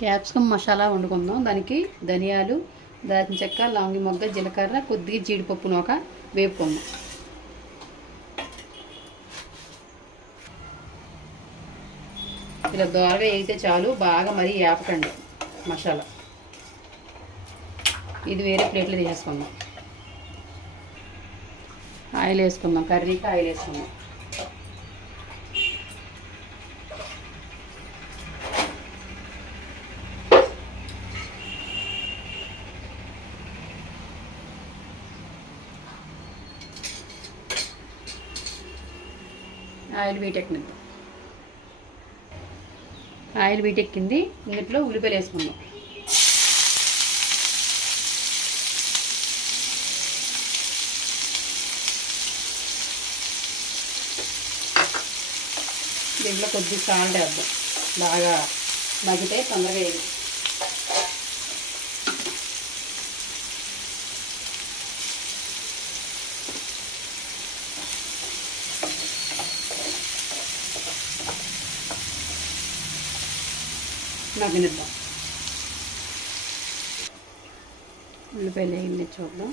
Capsicum masala వండుకుందాం. దానికి ధనియాలు, దాల్చిన చెక్క, లవంగి మొగ్గ, జీలకర్ర, కొద్దిగా జీడిపప్పు నూక వేపుకుందాం. ఇలా దోరగా వేగితే చాలు, బాగా మరీ వేపకండి మసాలా. ఇది వేరే ప్లేట్లో తీసేసుకుందాం. ఆయిల్ వేసుకుందాం, కర్రీకి ఆయిల్ వేసుకుందాం. ఆయిల్ వీటెక్కింది. ఆయిల్ వీటెక్కింది. ఇందులో ఉల్లిపాయలు వేసుకుందాం. దీంట్లో కొద్దిగా సాల్ట్ వేద్దాం. బాగా మగ్గితే తొందరగా వేయాలి. మగ్గనిద్దాం. ఉల్లిపాయలు వేగింది చూద్దాం.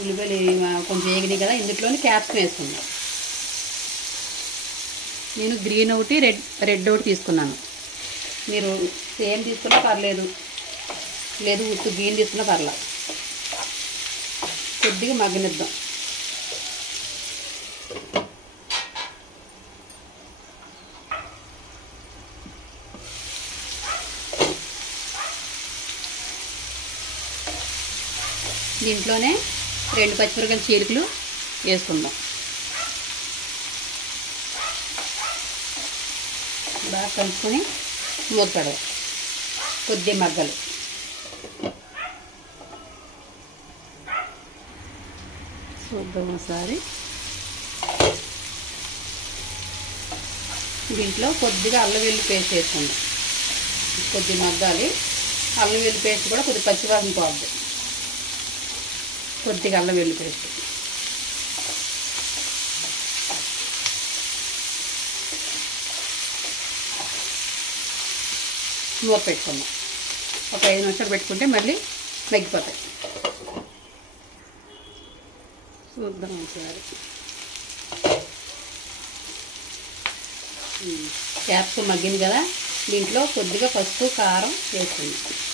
ఉల్లిపాయలు కొంచెం వేగినాయి కదా, ఇందులోని క్యాప్సికం వేసుకుందాం. నేను గ్రీన్ ఒకటి రెడ్ ఒకటి తీసుకున్నాను. మీరు సేమ్ తీసుకున్నా పర్లేదు, లేదు ఉత్తు గ్రీన్ తీసుకున్నా పర్లేదు. కొద్దిగా మగ్గనిద్దాం. దీంట్లోనే 2 పచ్చిమిరపకాయల చీలికలు వేసుకుందాం. బాగా కలుపుకొని మూత పెడదాం. కొద్దిగా మగ్గలు. చూద్దాం ఒకసారి. దీంట్లో కొద్దిగా అల్లం వెల్లుల్లి పేస్ట్ వేసుకుందాం. కొద్దిగా మగ్గాలి. అల్లం వెల్లుల్లి పేస్ట్ కూడా కొద్దిగా పచ్చివాసన పోద్ది. కొద్దిగా అల్లం వెల్లుల్లి పేస్ట్. మూత పెట్టుకుందాం. ఒక 5 నిమిషాలు పెట్టుకుంటే మళ్ళీ మగ్గిపోతాయి. చూద్దాం ఒకసారి. క్యాప్సికం మగ్గింది కదా, దీంట్లో కొద్దిగా పసుపు, కారం వేసుకుందాం.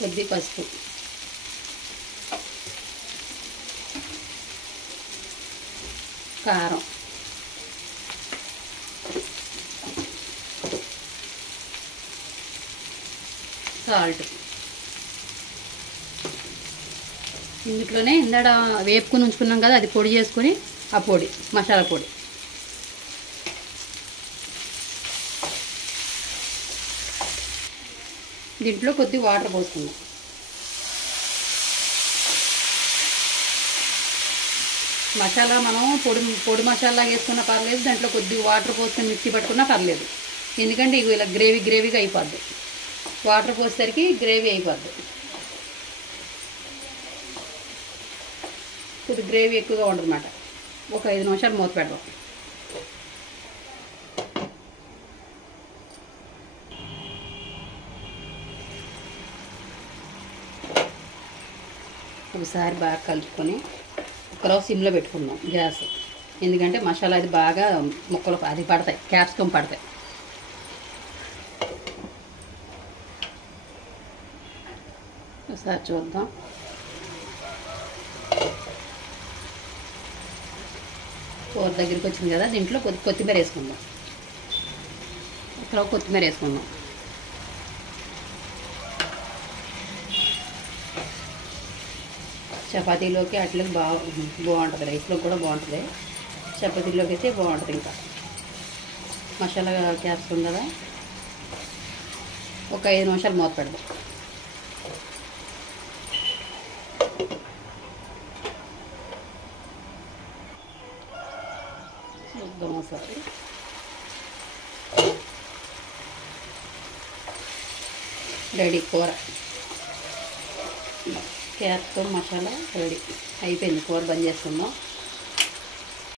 కొద్ది పసుపు, కారం, సాల్ట్. ఇందులోనే ఇందాడ వేపుకొని ఉంచుకున్నాం కదా, అది పొడి చేసుకొని ఆ పొడి, మసాలా పొడి. దీంట్లో కొద్ది వాటర్ పోసుకుందాం. మసాలా మనం పొడి మసాలా వేసుకున్నా పర్లేదు, దాంట్లో కొద్దిగా వాటర్ పోసుకొని మిక్సీ పట్టుకున్నా పర్లేదు. ఎందుకంటే ఇవి ఇలా గ్రేవీగా అయిపోద్ది. వాటర్ పోసేసరికి గ్రేవీ అయిపోద్ది. కొద్దిగా గ్రేవీ ఎక్కువగా ఉండదన్నమాట. ఒక 5 నిమిషాలు మూత పెడదాం. ఒకసారి బాగా కలుపుకొని ఒకరోజు సిమ్లో పెట్టుకుందాం గ్యాస్. ఎందుకంటే మసాలా అది బాగా ముక్కలు అది పడతాయి, క్యాప్సికం పడతాయి. ఒకసారి చూద్దాం. కూర దగ్గరికి వచ్చింది కదా, దీంట్లో కొత్తిమీర వేసుకుందాం. ఇక్కడ కొత్తిమీర వేసుకుందాం. చపాతీలోకి అట్లకి బాగుంటుంది. రైస్లో కూడా బాగుంటుంది. చపాతీలోకి అయితే బాగుంటుంది. ఇంకా మసాలా క్యాప్సికం కదా, ఒక 5 నిమిషాలు మూత పెడదాం. చూద్దాం ఒకసారి. రెడీ కూర. క్యారెట్తో మసాలా రెడీ అయిపోయింది. కూర బంద్ చేసుకుందాం.